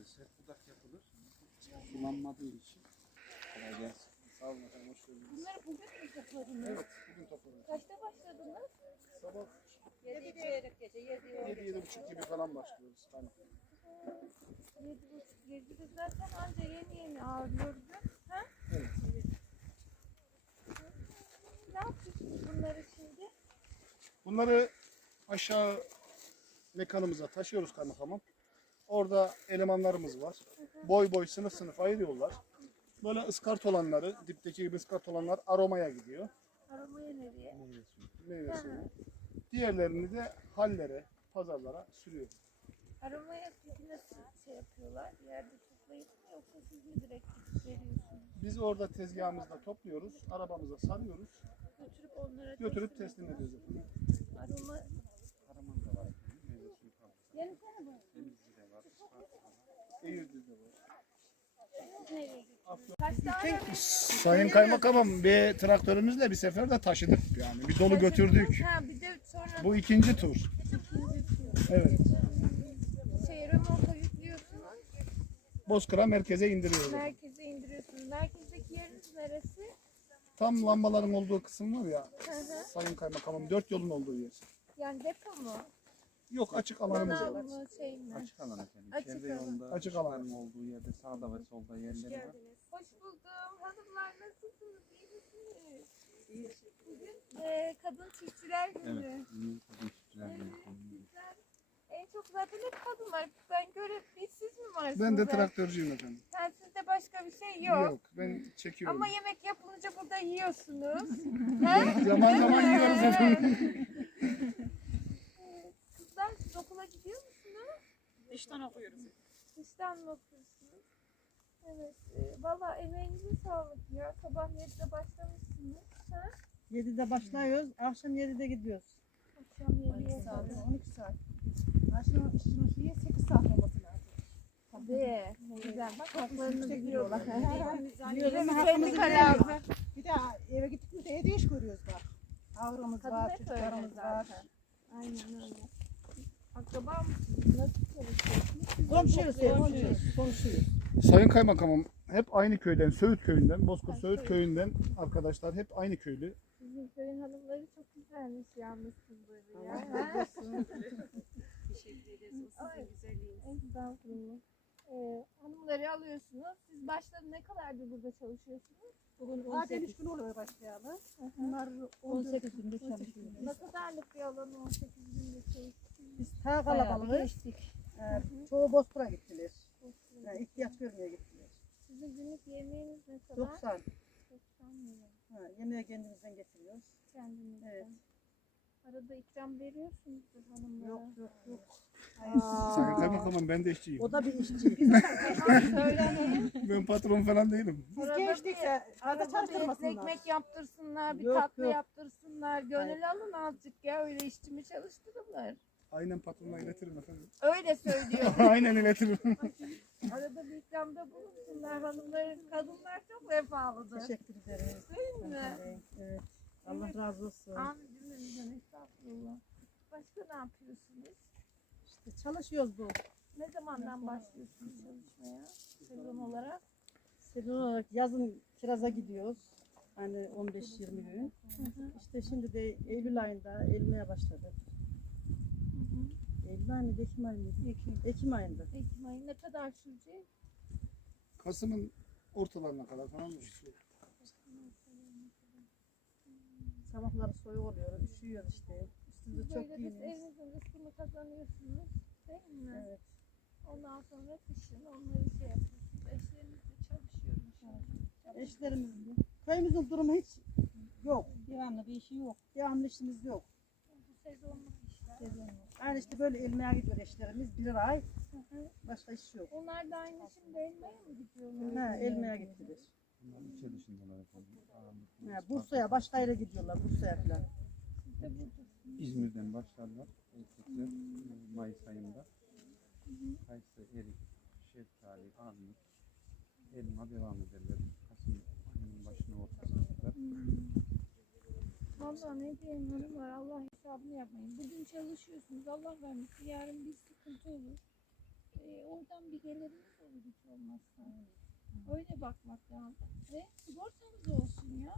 e, sert budak yapılır. Sulanmadığı için. Kolay gelsin. Sağ olun efendim, hoş geldiniz. Bunları bugün mü topladınız? Evet, bugün topladık. Kaçta başladınız? Sabah Yedi çeyrek gece, yedi 7-7.30 gibi falan başlıyoruz. Ben Yedi buçuk, yedide zaten anca yeni yeni ağırlıyordu. Ha? Evet. Ne yapıyorsunuz bunları şimdi? Bunları aşağı mekanımıza taşıyoruz kaymakamım. Orada elemanlarımız var. Boy boy sınıf sınıf ayırıyorlar. Böyle ıskart olanları, dipteki gibi ıskart olanlar aromaya gidiyor. Aramaya nereye? Meyve suyu. Diğerlerini de hallere, pazarlara sürüyor. Aramaya peki nasıl şey yapıyorlar? Yerde toplayıp mı yoksa siz mi direkt gidip veriyorsunuz? Biz orada tezgahımızda topluyoruz, arabamıza sarıyoruz, Götürüp onlara götürüp teslim ediyoruz efendim. Aroma... Karaman'da var. Meyve suyu. Yarısana mı? Var. Sayın Kaymakamım bir traktörümüzle bir sefer de taşıdık yani. Bir dolu götürdük. Ha bir de sonra Bu ikinci tur. Evet. şey remorka yüklüyorsunuz. Bozkır'a merkeze indiriyoruz. Merkeze indiriyorsunuz. Merkezdeki yeriniz neresi? Tam lambaların olduğu kısım var ya. Hı hı. Sayın Kaymakamım dört yolun olduğu yer. Yani depo mu? Yok açık alanımız var. mı şey mi? Açık alan efendim. Açık İçeride alan. yolda Açık alan. olduğu yerde sağda ve solda yerleri var. Hoş buldum. Hanımlar nasılsınız? İyi misiniz? Bugün e, kadın çiftçiler günü. Evet. Ünlü kadın çiftçiler Evet. En çok zaten hep kadın var. Ben göre bir siz mi varsınız? Ben de traktörcüyüm efendim. Ha, sizde başka bir şey yok. ben çekiyorum. Ama yemek yapılınca burada yiyorsunuz. Zaman zaman yiyoruz efendim. Okula gidiyor musunuz? İşten okuyoruz. İşten mi okuyorsunuz? Evet. E, Valla emeğinize sağlık ya. Sabah 7'de başlamışsınız. Ha? 7'de başlıyoruz, akşam 7'de gidiyoruz. Akşam 7'ye kadar. 12 saat. Akşam işçinin şeyi 8 saat olması lazım. Tabii. Güzel. Bak haklarını biliyorlar. Biliyoruz Kendi hakkımızı veriyoruz. Bir de eve gittik mi de evde iş görüyoruz bak. Avrumuz Kadın var, hep öyle çocuklarımız var. zaten. Aynen öyle. Akraba mısınız? Nasıl çalışıyorsunuz? Komşuyuz, komşuyuz, komşuyuz. Sayın Kaymakamım hep aynı köyden, Söğüt köyünden, Bozkır Söğüt köyünden arkadaşlar hep aynı köylü. Bizim köyün hanımları çok güzelmiş yalnız kızları ya. Teşekkür ederiz. O sizin güzelliğiniz. Estağfurullah. Ee, hanımları alıyorsunuz. Siz başta ne kadardır burada çalışıyorsunuz? Bugün Zaten 3 gün oluyor başlayalı. Bunlar 18 günde çalışıyor. Ne kadarlık bir alan 18 günde çalışıyorsunuz? Biz ta kalabalığız. Ee, çoğu Bozkır'a gittiler. Yani ihtiyaç görmeye gittiler. Sizin günlük yemeğiniz ne kadar? 90. 90 lira. Ha, yemeği kendimizden getiriyoruz. Kendinizden. Evet. Arada ikram veriyorsunuzdur hanımlara. Yok yok yok. Sayın Kaymakamım ben de işçiyim. O da bir işçi. Tamam söylemeyin. Ben patron falan değilim. Biz Arada gençlikse arada Arada bir etli çalıştırmasınlar. ekmek yaptırsınlar, bir Yok, tatlı yok. yaptırsınlar. Gönül alın azıcık ya öyle işçimi çalıştırırlar. Aynen patronla iletirim efendim. Öyle söylüyor. Aynen iletirim. Arada bir ikramda bulunsunlar hanımlar. Kadınlar çok vefalıdır. Teşekkür ederiz. Değil mi? Evet. Allah razı olsun. Amin cümlemizden estağfurullah. Başka ne yapıyorsunuz? İşte çalışıyoruz bu. Ne zamandan başlıyorsunuz çalışmaya? Sezon olarak. Sezon olarak yazın kiraza gidiyoruz. Hani 15-20 gün. İşte şimdi de Eylül ayında elmeye başladı. Eylül ayında, Ekim ayında. Ekim. Ekim ayında. Ekim ayı ne kadar sürecek? Kasım'ın ortalarına kadar falan mı? Sabahları soğuk oluyor, üşüyor işte. Üstümüzde çok Böyle de giyiniyoruz. evinizin rızkını kazanıyorsunuz. Değil mi? Evet. Ondan sonra kışın onları şey yapıyorsunuz. Eşleriniz de çalışıyor inşallah. Eşlerimiz, köyümüzün durumu hiç yok. Devamlı bir işi yok. Devamlı işimiz yok. Bu sezonluk işler. Yani işte böyle elmeye gidiyor eşlerimiz bir ay. Hı hı. Başka iş yok. Onlar da aynı şimdi elmaya mı gidiyorlar? Ha, elmeye gittiler. Bunlar ilçe dışındalar efendim. Ağırlıklı Ha, Isparta, Bursa'ya, başka yere gidiyorlar. Bursa'ya falan. İzmir'den başlarlar. Erkekler e, Mayıs ayında. Kayısı, erik, şeftali, armut, elma devam ederler. Kasım ayının başına ortasına kadar. Valla ne diyeyim hanımlar Allah hesabını yapmayın. Bugün çalışıyorsunuz Allah vermesin yarın bir sıkıntı olur. e, oradan bir gelirimiz olur hiç olmazsa. Öyle bakmak lazım. Ve sigortamız olsun ya.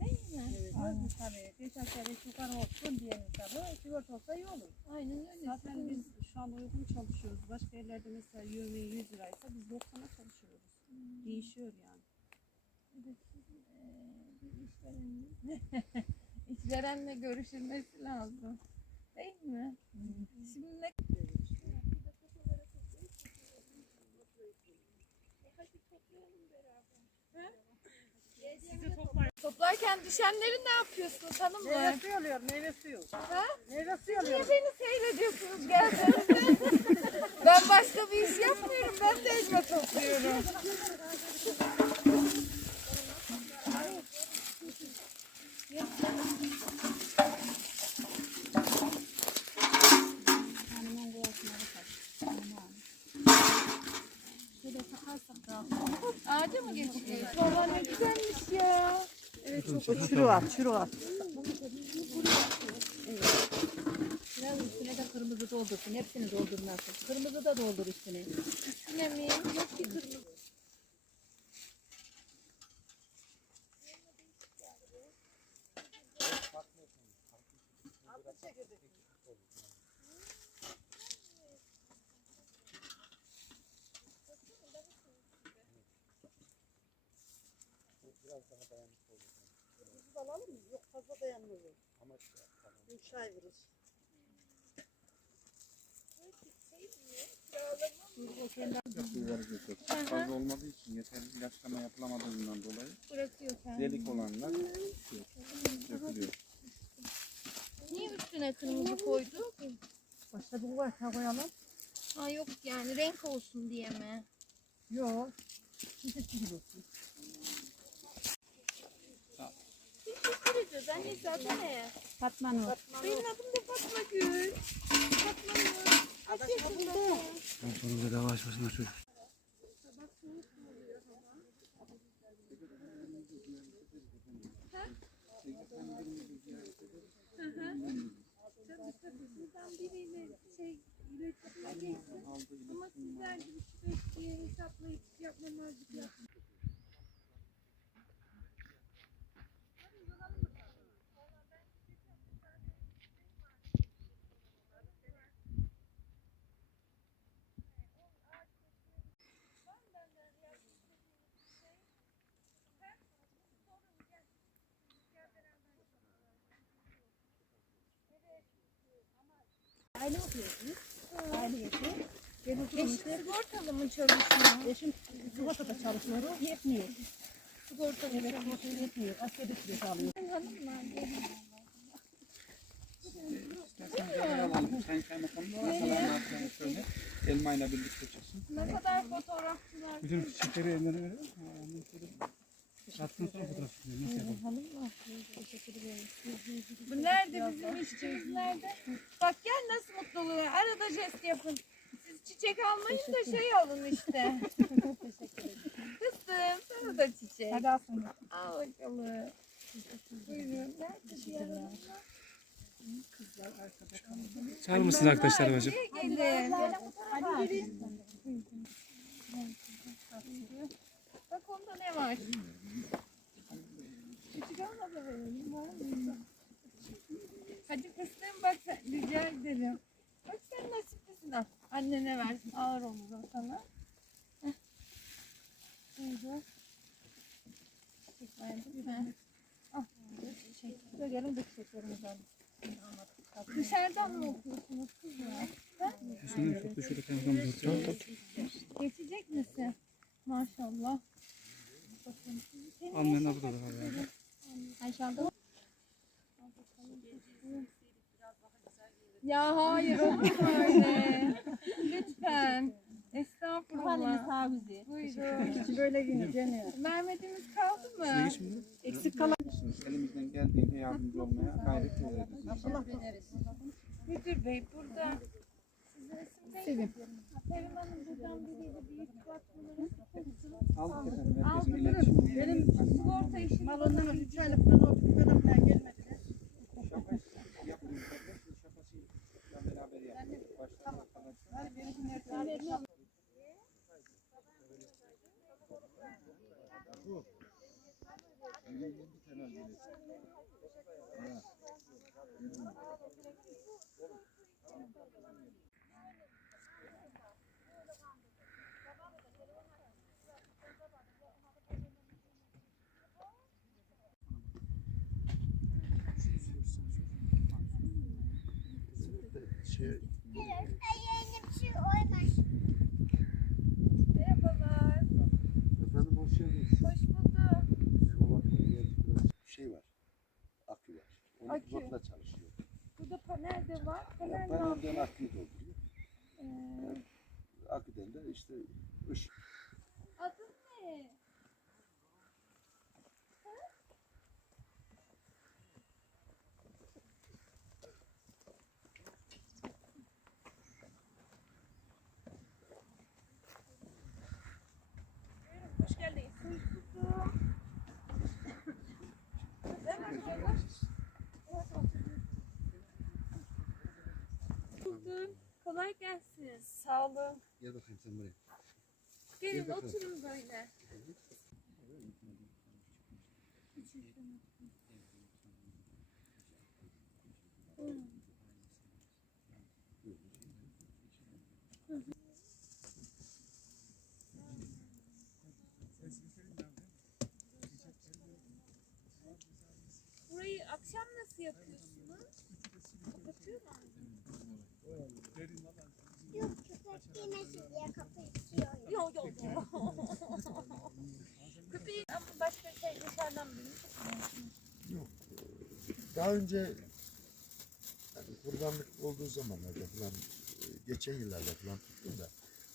Değil mi? Evet, Aynen. tabii. Beş aşağı beş yukarı olsun diyelim tabii. Sigorta olsa iyi olur. Aynen öyle. Zaten biz şu an uygun çalışıyoruz. Başka yerlerde mesela 20 100 liraysa biz 90'a çalışıyoruz. Değişiyor yani. Bir işverenin işverenle görüşülmesi lazım. Değil mi? Şimdi ne Toplarken düşenleri ne yapıyorsunuz hanımlar? Meyve suyu alıyorum, meyve suyu. Ha? Meyve suyu Niye alıyorum. beni seyrediyorsunuz geldiğinizde? ben başka bir iş yapmıyorum. Ben de elma topluyorum. Şöyle takarsak daha Ağaca mı geçeceğiz? Valla ne güzelmiş ya. Evet çok O çürü var, çürü var. Biraz üstüne de kırmızı doldursun. Hepsini doldurmazsın. Kırmızı da doldur üstüne. üstüne mi? Yok ki kırmızı. alalım mı? Fazla dayanmıyor. Üç ay vurur. Suları geçiyor. Çok fazla olmadığı için yeterli ilaçlama yapılamadığından dolayı Bırakıyor kendini. delik olanlar dökülüyor. Niye üstüne kırmızı koyduk? Başka bir var koyalım. Ha yok yani renk olsun diye mi? Yok. Çiçek gibi olsun. Teşekkür ederiz. Anne zaten ne? Fatma Nur. Benim adım da Fatma Gül. Fatma Gül. Kaç yaşındasın? Sonunda dava açmasınlar şey. Ama sizler gibi sürekli hesaplayıp yapmamazlık yapmayın. Aile okuyorsunuz. Aile yapıyor. Benim Eşit sigortalı mı çalışıyor? eşim sigortada çalışıyor. Yetmiyor. Sigortalı Evet, sigorta yetmiyor. Asgari ücret alıyor. hanımlar gelin. İstersen de alalım. Sayın Kaymakamım masaların altına şöyle elmayla birlikte çıksın. Ne kadar fotoğrafçılar. Müdürüm çiçekleri eline verelim. Bu nerede bizim işçimiz nerede? Bak gel nasıl mutlu oluyor. Arada jest yapın. Siz çiçek almayın da şey alın işte. Kızım sana da çiçek. Hadi alsın. Al bakalım. Buyurun. Nerede diğer hanımlar? Çağırır mısınız arkadaşlar bacım? Buraya gelin. Hadi gelin. Bak onda ne var? Küçük olmasa da verelim. Var mı? Hadi fıstığım bak sen, rica ederim. Bak sen nasiplisin al. Annene versin. Ağır olur o sana. Heh. Buyurun. Çiçek verdim mi? Al. Şöyle gelin de çiçeklerimizi alın. Dışarıdan mı okuyorsunuz kızım? Şunu toplu şöyle kaymakamımız oturalım. Geçecek misin? Maşallah. Bakın. Senin Almayan da burada da var yani. Abla. Ya hayır olur mu öyle? Lütfen. Estağfurullah. tavizi. Buyurun. Böyle giyince ne? Mermedimiz kaldı mı? Eksik kalan Elimizden geldiğince yardımcı olmaya gayret ederiz. Müdür bey burada Selim. Periman'ın buradan biriydi. Büyük platformların aldık efendim. Aldık. Benim sigorta işim. Mal ondan önce 3 aylık ben o kadar gelmediler. Şakası yapmıyor. Şakasıyla beraber yaptık. Baştan arkadaşlar. Hadi benim nerede? Bu. Bir tane alabilirsin. Ha. De var. Ne Panelden yapıyor? aküyü dolduruyor. Ee, Aküden de işte ışık. adın ne? Hoş geldiniz. Buldum. Kolay gelsin. Sağ olun. Gel bakayım sen buraya. Gelin bakalım. oturun böyle. Burayı akşam nasıl yapıyorsunuz? Yok köpek yemesin diye kapıyı tutuyor. Yok yok yok. Köpeği ama başka şey dışarıdan birini tutmuyorsunuz. Daha önce yani kurbanlık olduğu zamanlarda falan e, geçen yıllarda falan tuttum da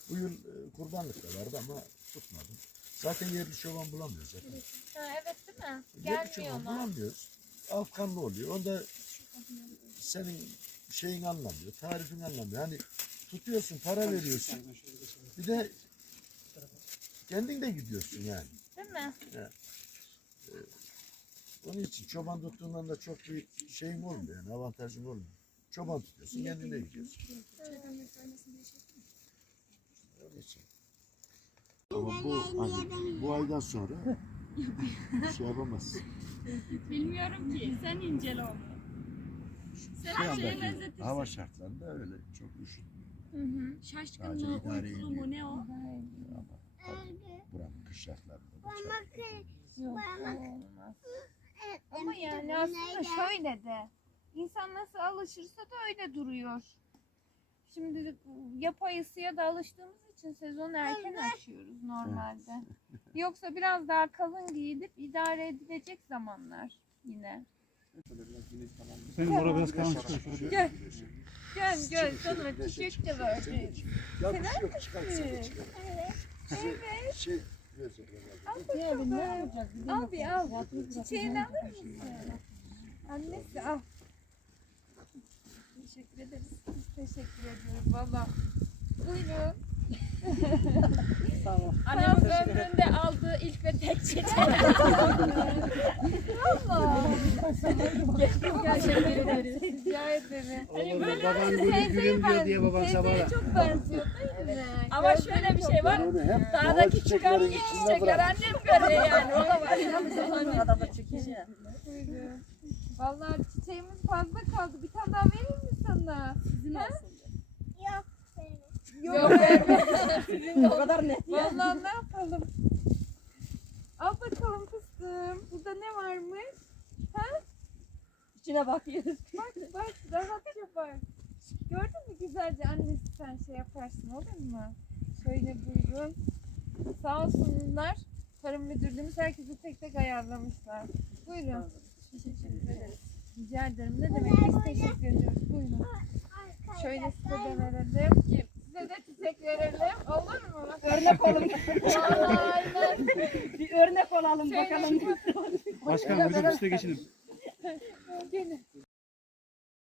bu yıl e, kurbanlık da vardı ama tutmadım. Zaten yerli çoban bulamıyoruz zaten. Ha, evet değil mi? Yerli çoban Gelmiyorlar. bulamıyoruz. Afganlı oluyor. Onda senin şeyin anlamıyor, tarifin anlamıyor. Hani tutuyorsun, para veriyorsun. Bir de kendin de gidiyorsun yani. Değil mi? Onun için çoban tuttuğundan da çok bir şeyin olmuyor yani avantajın olmuyor. Çoban tutuyorsun kendin de gidiyorsun. Onun için. Ama bu, hani, bu aydan sonra şey yapamazsın. Bilmiyorum ki. Sen incele onu. Şu şeye andaki hava şartlarında öyle çok üşütmüyor. Hı hı. Şaşkın Sadece mı, idare uykulu ediyor. mu ne o? Ama tabii buranın kış şartlarında Yok olmaz. Ama yani aslında şöyle de insan nasıl alışırsa da öyle duruyor. Şimdi yapay ısıya da alıştığımız için sezon erken açıyoruz normalde. Yoksa biraz daha kalın giyinip idare edilecek zamanlar yine. Senin orada biraz kalan çıkıyor. Şöyle bir- Gel. Gel gel sana çiçek de vereceğiz. Ya bir şey yok çıkartsana çıkar. Size şey verecekler. Yani ne yapacağız? Al bir al. Çiçeğini alır mısın? Annesi al. Teşekkür ederiz. Biz teşekkür ediyoruz valla. Buyurun. Sağ ol. Annem ömründe aldığı ilk ve tek çiçek. Teşekkür ederiz. Rica ederim. Hani böyle baban teyzeye gülüm diyor diye benziyor. baban Teyzeye sabahla. çok benziyor değil mi? Ama şöyle bir şey var. Dağdaki çıkan iyi içinde çiçekler annem görüyor yani. O da var. Adamı. Buyurun. Vallahi çiçeğimiz fazla kaldı. Bir tane daha vereyim mi sana? Sizin olsun. Yok benim. Yok verme. O kadar net. Vallahi ne yapalım? Al bakalım fıstığım. Burada ne varmış? İçine bakıyoruz. Bak bak rahatça bak. Gördün mü güzelce annesi sen şey yaparsın olur mu? Şöyle buyurun. Sağ olsunlar. Tarım müdürlüğümüz herkesi tek tek ayarlamışlar. Buyurun. Teşekkür ederiz. Rica ederim. Ne demek biz teşekkür ediyoruz. Buyurun. Şöyle size de verelim. Size de çiçek verelim. Olur mu? Örnek olalım. Aynen. Bir örnek olalım bakalım. Şöyle Başkanım burada üstüne geçelim. Gelin.